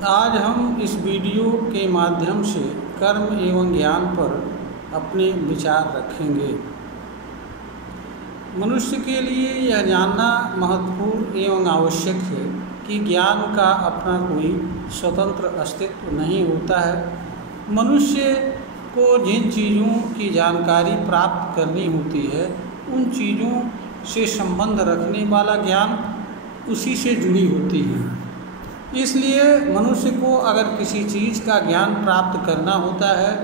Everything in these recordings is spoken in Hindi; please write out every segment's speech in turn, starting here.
आज हम इस वीडियो के माध्यम से कर्म एवं ज्ञान पर अपने विचार रखेंगे। मनुष्य के लिए यह जानना महत्वपूर्ण एवं आवश्यक है कि ज्ञान का अपना कोई स्वतंत्र अस्तित्व नहीं होता है। मनुष्य को जिन चीज़ों की जानकारी प्राप्त करनी होती है उन चीज़ों से संबंध रखने वाला ज्ञान उसी से जुड़ी होती है। इसलिए मनुष्य को अगर किसी चीज़ का ज्ञान प्राप्त करना होता है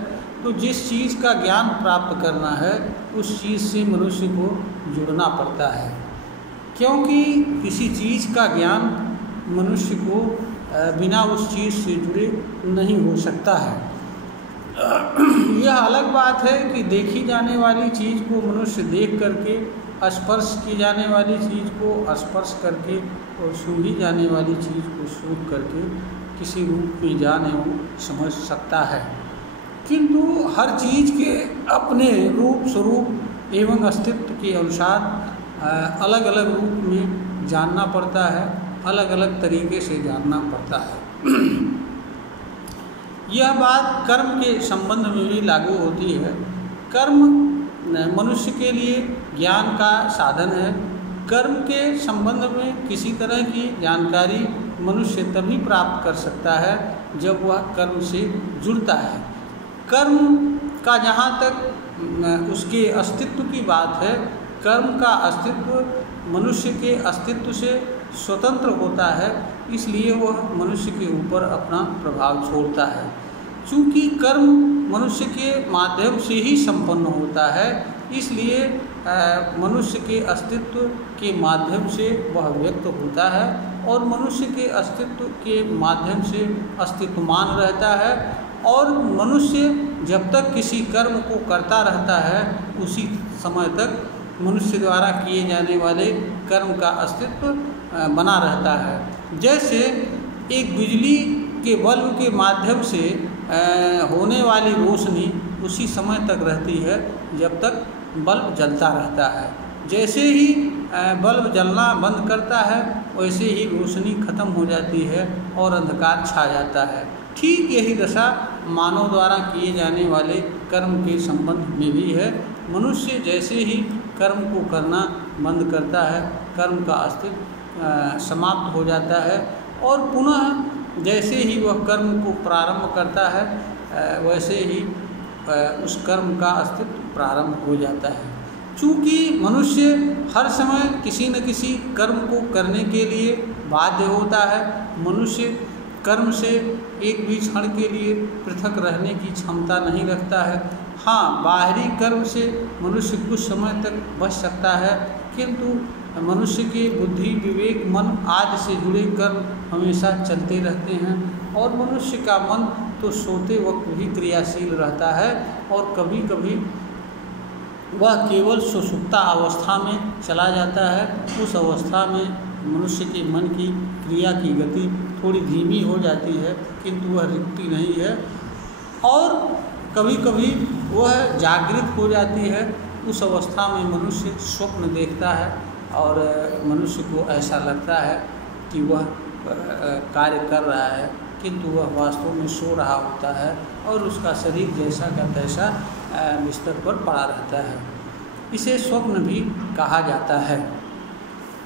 तो जिस चीज़ का ज्ञान प्राप्त करना है उस चीज़ से मनुष्य को जुड़ना पड़ता है, क्योंकि किसी चीज़ का ज्ञान मनुष्य को बिना उस चीज़ से जुड़े नहीं हो सकता है। यह अलग बात है कि देखी जाने वाली चीज़ को मनुष्य देख करके, स्पर्श की जाने वाली चीज़ को स्पर्श करके और सूंघी जाने वाली चीज़ को सूंघ करके किसी रूप में जान एवं समझ सकता है, किंतु हर चीज़ के अपने रूप स्वरूप एवं अस्तित्व के अनुसार अलग अलग रूप में जानना पड़ता है, अलग अलग तरीके से जानना पड़ता है। यह बात कर्म के संबंध में भी लागू होती है। कर्म मनुष्य के लिए ज्ञान का साधन है। कर्म के संबंध में किसी तरह की जानकारी मनुष्य तभी प्राप्त कर सकता है जब वह कर्म से जुड़ता है। कर्म का जहाँ तक उसके अस्तित्व की बात है, कर्म का अस्तित्व मनुष्य के अस्तित्व से स्वतंत्र होता है, इसलिए वह मनुष्य के ऊपर अपना प्रभाव छोड़ता है। चूँकि कर्म मनुष्य के माध्यम से ही संपन्न होता है, इसलिए मनुष्य के अस्तित्व के माध्यम से वह व्यक्त होता है और मनुष्य के अस्तित्व के माध्यम से अस्तित्वमान रहता है। और मनुष्य जब तक किसी कर्म को करता रहता है उसी समय तक मनुष्य द्वारा किए जाने वाले कर्म का अस्तित्व बना रहता है। जैसे एक बिजली के बल्ब के माध्यम से होने वाली रोशनी उसी समय तक रहती है जब तक बल्ब जलता रहता है। जैसे ही बल्ब जलना बंद करता है वैसे ही रोशनी खत्म हो जाती है और अंधकार छा जाता है। ठीक यही दशा मानव द्वारा किए जाने वाले कर्म के संबंध में भी है। मनुष्य जैसे ही कर्म को करना बंद करता है, कर्म का अस्तित्व समाप्त हो जाता है और पुनः जैसे ही वह कर्म को प्रारंभ करता है वैसे ही उस कर्म का अस्तित्व प्रारंभ हो जाता है। चूँकि मनुष्य हर समय किसी न किसी कर्म को करने के लिए बाध्य होता है, मनुष्य कर्म से एक भी क्षण के लिए पृथक रहने की क्षमता नहीं रखता है। हाँ, बाहरी कर्म से मनुष्य कुछ समय तक बच सकता है, किंतु मनुष्य के बुद्धि, विवेक, मन आदि से जुड़े कर्म हमेशा चलते रहते हैं और मनुष्य का मन तो सोते वक्त भी क्रियाशील रहता है और कभी कभी वह केवल सुषुप्ता अवस्था में चला जाता है। उस अवस्था में मनुष्य के मन की क्रिया की गति थोड़ी धीमी हो जाती है, किंतु वह रुकती नहीं है और कभी कभी वह जागृत हो जाती है। उस अवस्था में मनुष्य स्वप्न देखता है और मनुष्य को ऐसा लगता है कि वह कार्य कर रहा है, किंतु वह वास्तव में सो रहा होता है और उसका शरीर जैसा का तैसा बिस्तर पर पड़ा रहता है। इसे स्वप्न भी कहा जाता है।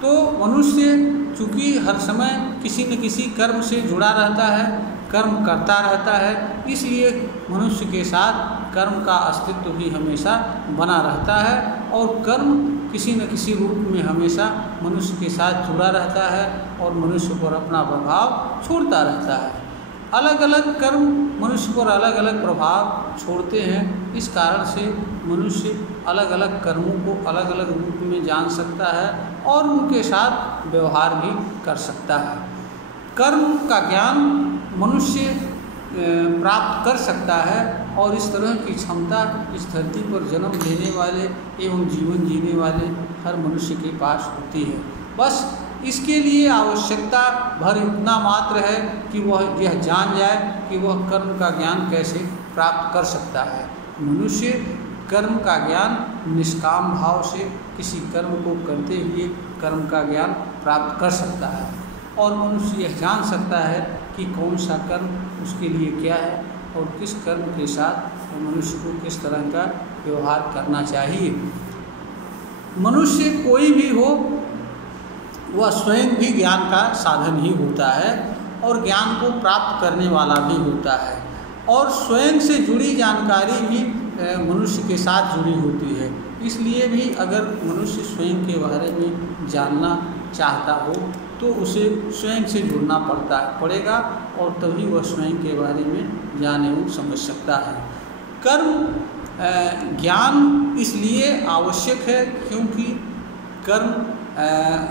तो मनुष्य चूँकि हर समय किसी न किसी कर्म से जुड़ा रहता है, कर्म करता रहता है, इसलिए मनुष्य के साथ कर्म का अस्तित्व भी हमेशा बना रहता है और कर्म किसी न किसी रूप में हमेशा मनुष्य के साथ जुड़ा रहता है और मनुष्य पर अपना प्रभाव छोड़ता रहता है। अलग अलग कर्म मनुष्य पर अलग अलग प्रभाव छोड़ते हैं। इस कारण से मनुष्य अलग अलग कर्मों को अलग अलग रूप में जान सकता है और उनके साथ व्यवहार भी कर सकता है। कर्म का ज्ञान मनुष्य प्राप्त कर सकता है और इस तरह की क्षमता इस धरती पर जन्म लेने वाले एवं जीवन जीने वाले हर मनुष्य के पास होती है। बस इसके लिए आवश्यकता भर इतना मात्र है कि वह यह जान जाए कि वह कर्म का ज्ञान कैसे प्राप्त कर सकता है। मनुष्य कर्म का ज्ञान निष्काम भाव से किसी कर्म को करते हुए कर्म का ज्ञान प्राप्त कर सकता है और मनुष्य यह जान सकता है कि कौन सा कर्म उसके लिए क्या है और किस कर्म के साथ मनुष्य को किस तरह का व्यवहार करना चाहिए। मनुष्य कोई भी हो वह स्वयं भी ज्ञान का साधन ही होता है और ज्ञान को प्राप्त करने वाला भी होता है, और स्वयं से जुड़ी जानकारी भी मनुष्य के साथ जुड़ी होती है। इसलिए भी अगर मनुष्य स्वयं के बारे में जानना चाहता हो तो उसे स्वयं से जुड़ना पड़ेगा और तभी वह स्वयं के बारे में जान एवं समझ सकता है। कर्म ज्ञान इसलिए आवश्यक है क्योंकि कर्म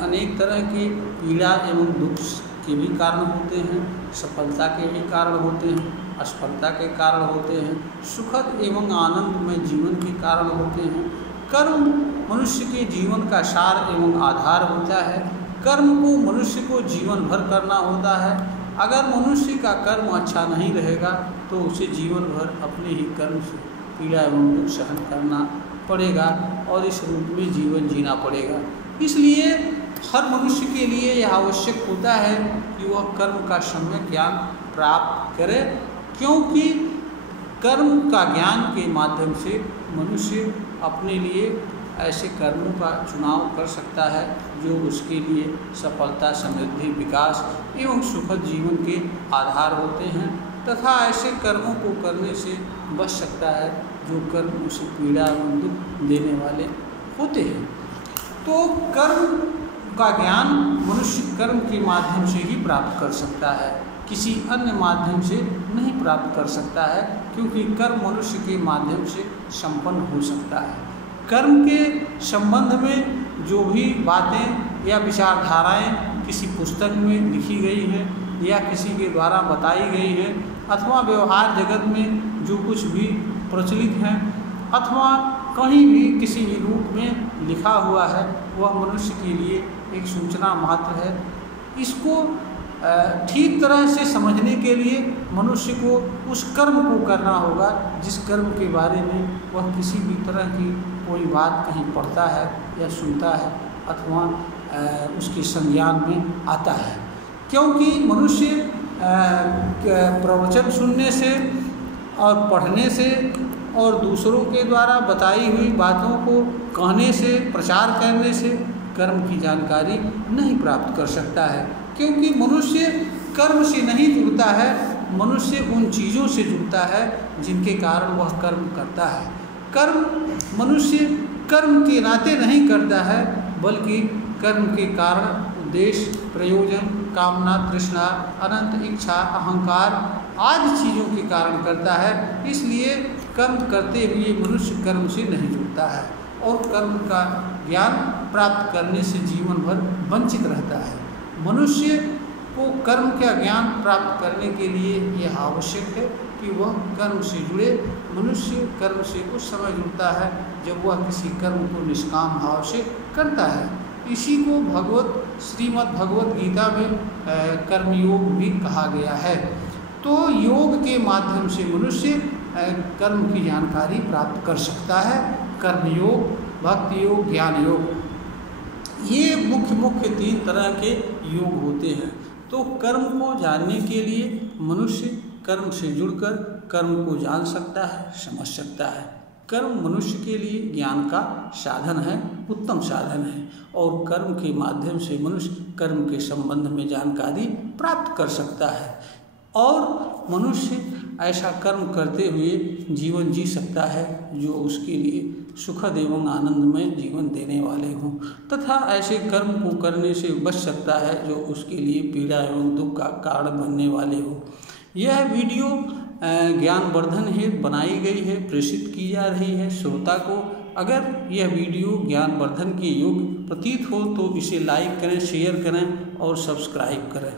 अनेक तरह के पीड़ा एवं दुख के भी कारण होते हैं, सफलता के भी कारण होते हैं, असफलता के कारण होते हैं, सुखद एवं आनंदमय जीवन के कारण होते हैं। कर्म मनुष्य के जीवन का सार एवं आधार होता है। कर्म को मनुष्य को जीवन भर करना होता है। अगर मनुष्य का कर्म अच्छा नहीं रहेगा तो उसे जीवन भर अपने ही कर्म से पीड़ा एवं दुख सहन करना पड़ेगा और इस रूप में जीवन जीना पड़ेगा। इसलिए हर मनुष्य के लिए यह आवश्यक होता है कि वह कर्म का सम्यक ज्ञान प्राप्त करे, क्योंकि कर्म का ज्ञान के माध्यम से मनुष्य अपने लिए ऐसे कर्मों का चुनाव कर सकता है जो उसके लिए सफलता, समृद्धि, विकास एवं सुखद जीवन के आधार होते हैं, तथा ऐसे कर्मों को करने से बच सकता है जो कर्म उसे पीड़ा एवं दुख देने वाले होते हैं। तो कर्म का ज्ञान मनुष्य कर्म के माध्यम से ही प्राप्त कर सकता है, किसी अन्य माध्यम से नहीं प्राप्त कर सकता है, क्योंकि कर्म मनुष्य के माध्यम से संपन्न हो सकता है। कर्म के संबंध में जो भी बातें या विचारधाराएं किसी पुस्तक में लिखी गई हैं या किसी के द्वारा बताई गई हैं अथवा व्यवहार जगत में जो कुछ भी प्रचलित हैं अथवा कहीं भी किसी भी रूप में लिखा हुआ है, वह मनुष्य के लिए एक सूचना मात्र है। इसको ठीक तरह से समझने के लिए मनुष्य को उस कर्म को करना होगा जिस कर्म के बारे में वह किसी भी तरह की कोई बात कहीं पढ़ता है या सुनता है अथवा उसके संज्ञान में आता है। क्योंकि मनुष्य प्रवचन सुनने से और पढ़ने से और दूसरों के द्वारा बताई हुई बातों को कहने से, प्रचार करने से कर्म की जानकारी नहीं प्राप्त कर सकता है, क्योंकि मनुष्य कर्म से नहीं जुड़ता है, मनुष्य उन चीज़ों से जुड़ता है जिनके कारण वह कर्म करता है। कर्म मनुष्य कर्म के नाते नहीं करता है, बल्कि कर्म के कारण उद्देश्य, प्रयोजन, कामना, तृष्णा, अनंत इच्छा, अहंकार आदि चीज़ों के कारण करता है। इसलिए कर्म करते हुए मनुष्य कर्म से नहीं जुड़ता है और कर्म का ज्ञान प्राप्त करने से जीवन भर वंचित रहता है। मनुष्य को कर्म का ज्ञान प्राप्त करने के लिए यह आवश्यक है कि वह कर्म से जुड़े। मनुष्य कर्म से उस समय जुड़ता है जब वह किसी कर्म को निष्काम भाव से करता है। इसी को श्रीमद् भगवत गीता में कर्मयोग भी कहा गया है। तो योग के माध्यम से मनुष्य कर्म की जानकारी प्राप्त कर सकता है। कर्मयोग, भक्ति योग, ज्ञान योग, ये मुख्य 3 तरह के योग होते हैं। तो कर्म को जानने के लिए मनुष्य कर्म से जुड़कर कर्म को जान सकता है, समझ सकता है। कर्म मनुष्य के लिए ज्ञान का साधन है, उत्तम साधन है, और कर्म के माध्यम से मनुष्य कर्म के संबंध में जानकारी प्राप्त कर सकता है और मनुष्य ऐसा कर्म करते हुए जीवन जी सकता है जो उसके लिए सुखद एवं आनंदमय जीवन देने वाले हों, तथा ऐसे कर्म को करने से बच सकता है जो उसके लिए पीड़ा एवं दुख का कारण बनने वाले हो। यह वीडियो ज्ञानवर्धन हेतु बनाई गई है, प्रेषित की जा रही है श्रोता को। अगर यह वीडियो ज्ञानवर्धन के योग्य प्रतीत हो तो इसे लाइक करें, शेयर करें और सब्सक्राइब करें।